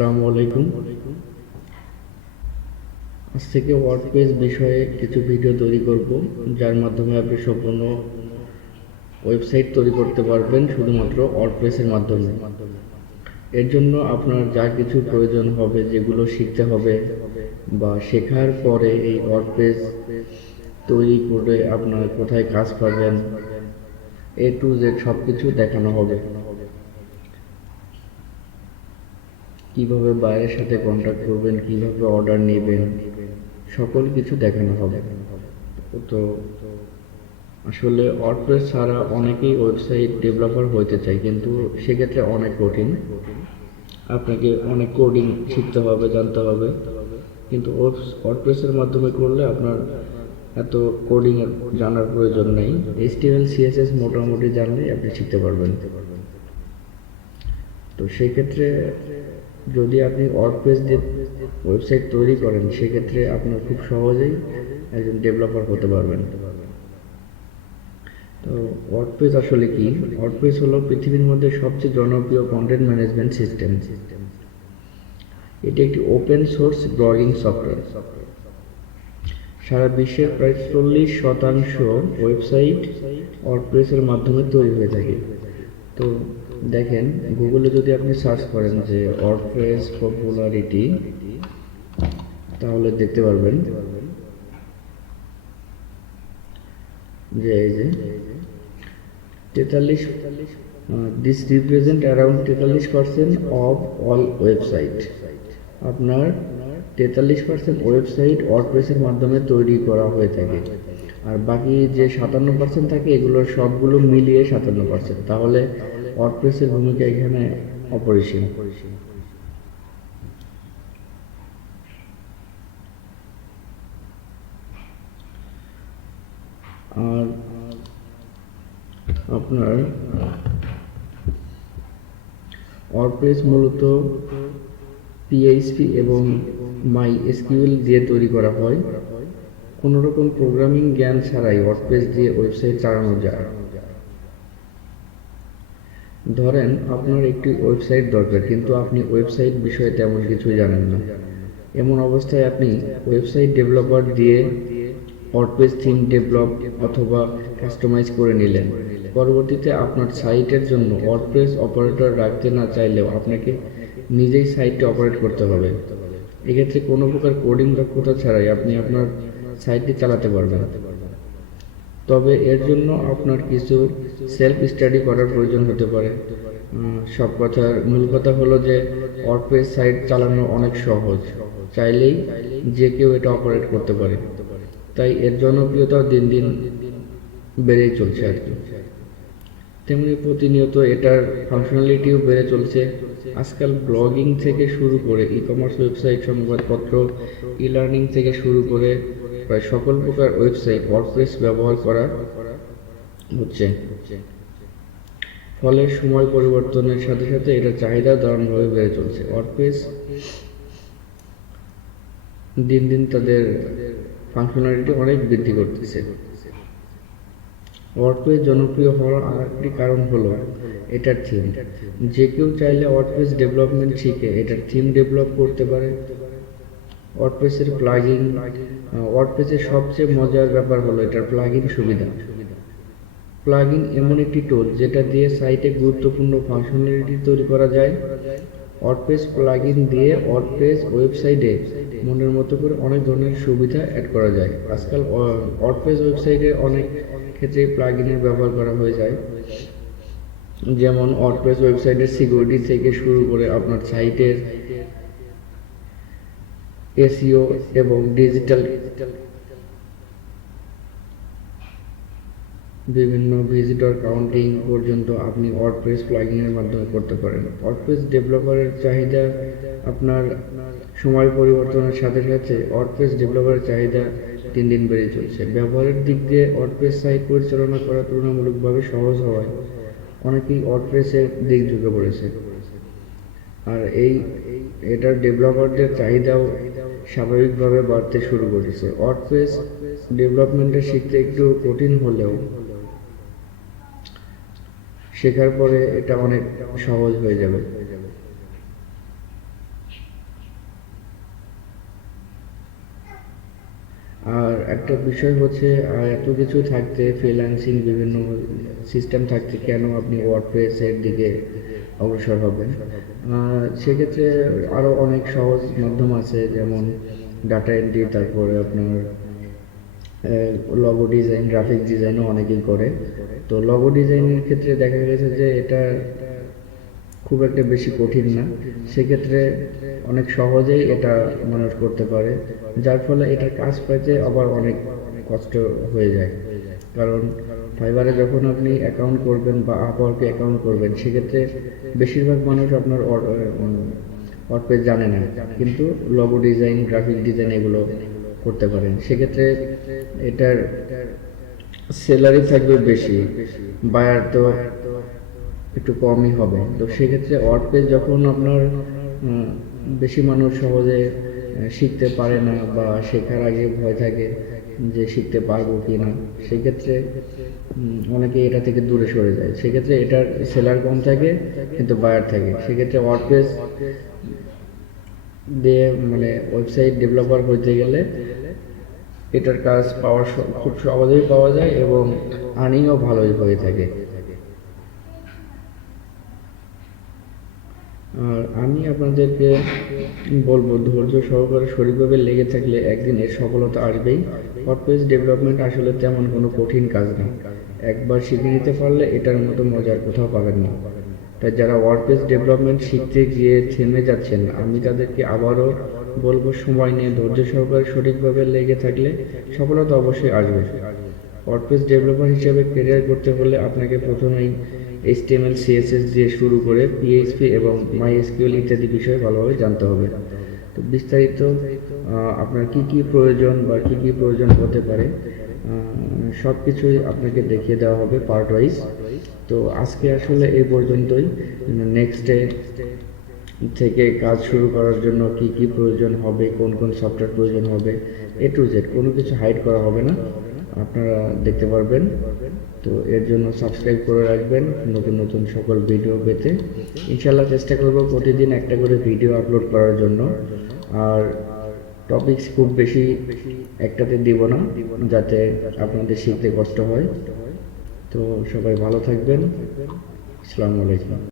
আসসালামু আলাইকুম। আজ থেকে ওয়ার্ডপ্রেস বিষয়ে কিছু ভিডিও তৈরি করব, যার মাধ্যমে আপনি সম্পূর্ণ ওয়েবসাইট তৈরি করতে পারবেন শুধুমাত্র ওয়ার্ডপ্রেসের মাধ্যমে। এর জন্য আপনার যা কিছু প্রয়োজন হবে, যেগুলো শিখতে হবে বা শেখার পরে এই ওয়ার্ডপ্রেস তৈরি করে আপনার কোথায় কাজ পাবেন, A to Z সব কিছু দেখানো হবে। কিভাবে বাইরের সাথে কন্ট্যাক্ট করবেন, কিভাবে অর্ডার নেবেন, সকল কিছু দেখানো হবে। তো আসলে ওয়ার্ডপ্রেস ছাড়া অনেকেই ওয়েবসাইট ডেভেলপার হতে চায়, কিন্তু সেক্ষেত্রে অনেক কঠিন। আপনাকে অনেক কোডিং শিখতে হবে, জানতে হবে। কিন্তু ওয়ার্ডপ্রেসের মাধ্যমে করলে আপনার এত কোডিং জানার প্রয়োজন নেই। HTML CSS মোটামুটি জানলেই আপনি শিখতে পারবেন। তো সেক্ষেত্রে যদি আপনি ওয়ার্ডপ্রেস দিয়ে ওয়েবসাইট তৈরি করেন, সেক্ষেত্রে আপনার খুব সহজেই একজন ডেভেলপার হতে পারবেন। তো ওয়ার্ডপ্রেস আসলে কি? ওয়ার্ডপ্রেস হলো পৃথিবীর মধ্যে সবচেয়ে জনপ্রিয় কন্টেন্ট ম্যানেজমেন্ট সিস্টেম। এটি একটি ওপেন সোর্স ব্লগিং সফটওয়্যার। সারা বিশ্বের প্রায় 40% ওয়েবসাইট ওয়ার্ডপ্রেসের মাধ্যমে তৈরি হয়ে থাকে। তো দেখেন, গুগলে যদি আপনি সার্চ করেন যে ওয়ার্ডপ্রেস পপুলারিটি, তাহলে দেখতে পারবেন যে এই যে 43 this represent around 43% of all website. আপনার 43% ওয়েবসাইট ওয়ার্ডপ্রেসের মাধ্যমে তৈরি করা হয়ে থাকে, আর বাকি যে 57% থাকে এগুলোর সবগুলো মিলিয়ে 57%। তাহলে ওয়ার্ডপ্রেসের ভূমিকা এখানে অপরিসীম। আর আপনার ওয়ার্ডপ্রেস মূলত PHP এবং MySQL দিয়ে তৈরি করা হয়। কোনো রকম প্রোগ্রামিং জ্ঞান ছাড়াই ওয়ার্ডপ্রেস দিয়ে ওয়েবসাইট চালানো যায়। ধরেন আপনার একটি ওয়েবসাইট দরকার, কিন্তু আপনি ওয়েবসাইট বিষয়ে তেমন কিছু জানেন না। এমন অবস্থায় আপনি ওয়েবসাইট ডেভেলপার দিয়ে ওয়ার্ডপ্রেস থিম ডেভেলপ অথবা কাস্টমাইজ করে নিলেন। পরবর্তীতে আপনার সাইটের জন্য ওয়ার্ডপ্রেস অপারেটর রাখতে না চাইলেও আপনাকে নিজেই সাইটটি অপারেট করতে হবে। এক্ষেত্রে কোনো প্রকার কোডিং দক্ষতা ছাড়াই আপনি আপনার সাইটটি চালাতে পারবেন। তবে এর জন্য আপনার কিছু সেলফ স্টাডি করার প্রয়োজন হতে পারে। মূল কথা হলো যে ওয়ার্ডপ্রেস সাইট চালানো অনেক সহজ, চাইলেই যে কেউ এটা অপারেট করতে পারে। তাই এর জনপ্রিয়তা দিন দিন বেড়েই চলছে আর কি। তেমনি প্রতিনিয়ত এটার ফাংশনালিটিও বেড়ে চলছে। আজকাল ব্লগিং থেকে শুরু করে ই-কমার্স ওয়েবসাইট, সংবাদপত্র, ই-লার্নিং থেকে শুরু করে প্রায় সকল প্রকার ওয়েবসাইট ওয়ার্ডপ্রেস ব্যবহার করা হচ্ছে। ফলে সময় পরিবর্তনের সাথে সাথে এটার চাহিদা দারুণভাবে বেড়ে চলছে। ওয়ার্ডপ্রেস দিন দিন তাদের ফাংশনালিটি অনেক বৃদ্ধি করতেছে। ওয়ার্ডপ্রেস জনপ্রিয় হওয়ার আরেকটি কারণ হলো এটার থিম। যে কেউ চাইলে ওয়ার্ডপ্রেস ডেভেলপমেন্ট শিখে এটার থিম ডেভেলপ করতে পারে। ওয়ার্ডপ্রেসের প্লাগইন, ওয়ার্ডপ্রেসের সবচেয়ে মজার ব্যাপার হলো এটার প্লাগইন সুবিধা। প্লাগইন এমন একটি টুল যেটা দিয়ে সাইটে গুরুত্বপূর্ণ ফাংশনালিটি তৈরি করা যায়। ওয়ার্ডপ্রেস প্লাগইন দিয়ে ওয়ার্ডপ্রেস ওয়েবসাইটে মনের মতো করে অনেক ধরনের সুবিধা অ্যাড করা যায়। আজকাল ওয়ার্ডপ্রেস ওয়েবসাইটে অনেক ক্ষেত্রে প্লাগইনের ব্যবহার করা হয়ে যায়। যেমন ওয়ার্ডপ্রেস ওয়েবসাইটের সিকিউরিটি থেকে শুরু করে আপনার সাইটের SEO এবং ডিজিটাল বিভিন্ন ভিজিটর কাউন্টিং পর্যন্ত আপনি ওয়ার্ডপ্রেস প্লাগইনের মাধ্যমে করতে পারেন। ওয়ার্ডপ্রেস ডেভেলপারের চাহিদা আপনার সময় পরিবর্তনের সাথে সাথে ওয়ার্ডপ্রেস ডেভেলপারের চাহিদা দিন দিন বেড়ে চলছে। ব্যবহারের দিক দিয়ে ওয়ার্ডপ্রেস সাইট পরিচালনা করা তুলনামূলকভাবে সহজ হওয়ায় অনেকেই ওয়ার্ডপ্রেসের দিক ঝুঁকে পড়েছে। আর এটার ডেভেলপারদের চাহিদাও স্বাভাবিকভাবে বাড়তে শুরু করেছে। ওয়ার্ডপ্রেস ডেভেলপমেন্টটা শিখতে একটু কঠিন হলেও শেখার পরে এটা অনেক সহজ হয়ে যাবে। একটা বিষয় হচ্ছে এত কিছু থাকতে ফ্রিল্যান্সিং বিভিন্ন সিস্টেম থাকতে কেন আপনি ওয়ার্ডপ্রেসের দিকে অগ্রসর হবেন? সেক্ষেত্রে আরও অনেক সহজ মাধ্যম আছে, যেমন ডাটা এন্ট্রি, তারপরে আপনার লগো ডিজাইন, গ্রাফিক ডিজাইনও অনেকেই করে। তো লগো ডিজাইনের ক্ষেত্রে দেখা গেছে যে এটা খুব একটা বেশি কঠিন না, সেক্ষেত্রে অনেক সহজেই এটা মানুষ করতে পারে, যার ফলে এটার কাজ পাইতে আবার অনেক কষ্ট হয়ে যায়। কারণ ফাইবারে যখন আপনি অ্যাকাউন্ট করবেন বা আপওয়ার্কে অ্যাকাউন্ট করবেন, সেক্ষেত্রে বেশিরভাগ মানুষ আপনার ওয়ার্ডপ্রেস জানে না, কিন্তু লগো ডিজাইন, গ্রাফিক ডিজাইন এগুলো করতে পারেন। সেক্ষেত্রে এটার স্যালারি থাকবে বেশি, বায়ার তো একটু কমই হবে। তো সেক্ষেত্রে ওয়ার্ডপ্রেস যখন আপনার বেশি মানুষ সহজে শিখতে পারে না বা শেখার আগে ভয় থাকে যে শিখতে পারবো কি না, সেক্ষেত্রে অনেকে এটা থেকে দূরে সরে যায়। সেক্ষেত্রে এটার সেলার কম থাকে কিন্তু বায়ার থাকে। সেক্ষেত্রে ওয়ার্ডপ্রেস দিয়ে মানে ওয়েবসাইট ডেভেলপার হতে গেলে এটার কাজ খুব সহজেই পাওয়া যায় এবং আর্নিংও ভালোই হয়ে থাকে। আর আমি আপনাদেরকে বলবো, ধৈর্য সহকারে সঠিকভাবে লেগে থাকলে একদিন এর সফলতা আসবেই। ওয়ার্ডপ্রেস ডেভেলপমেন্ট আসলে তেমন কোনো কঠিন কাজ না, একবার শিখে নিতে পারলে এটার মতো মজার কোথাও পাবেন না। তাই যারা ওয়ার্ডপ্রেস ডেভেলপমেন্ট শিখতে গিয়ে থেমে যাচ্ছেন, আমি তাদেরকে আবারও বলবো, সময় নিয়ে ধৈর্য সহকারে সঠিকভাবে লেগে থাকলে সফলতা অবশ্যই আসবে। ওয়ার্ডপ্রেস ডেভেলপার হিসেবে ক্যারিয়ার করতে হলে আপনাকে প্রথমেই HTML CSS দিয়ে শুরু করে PHP এবং MySQL ইত্যাদি বিষয়ে ভালোভাবে জানতে হবে। তো বিস্তারিত আপনার কি কি প্রয়োজন বা কি কি প্রয়োজন হতে পারে সব কিছুই আপনাকে দেখিয়ে দেওয়া হবে পার্ট ওয়াইজ। তো আজকে আসলে এই পর্যন্তই। নেক্সট ডে থেকে কাজ শুরু করার জন্য কি কি প্রয়োজন হবে, কোন কোন সফটওয়্যার প্রয়োজন হবে, A to Z কোনো কিছু হাইড করা হবে না, আপনারা দেখতে পারবেন। তো এর জন্য সাবস্ক্রাইব করে রাখবেন নতুন নতুন সকল ভিডিও পেতে। ইনশাল্লাহ চেষ্টা করব প্রতিদিন একটা করে ভিডিও আপলোড করার জন্য। আর টপিকস খুব বেশি একটাতে দিব না, যাতে আপনাদের শিখতে কষ্ট হয়। তো সবাই ভালো থাকবেন। আসসালামু আলাইকুম।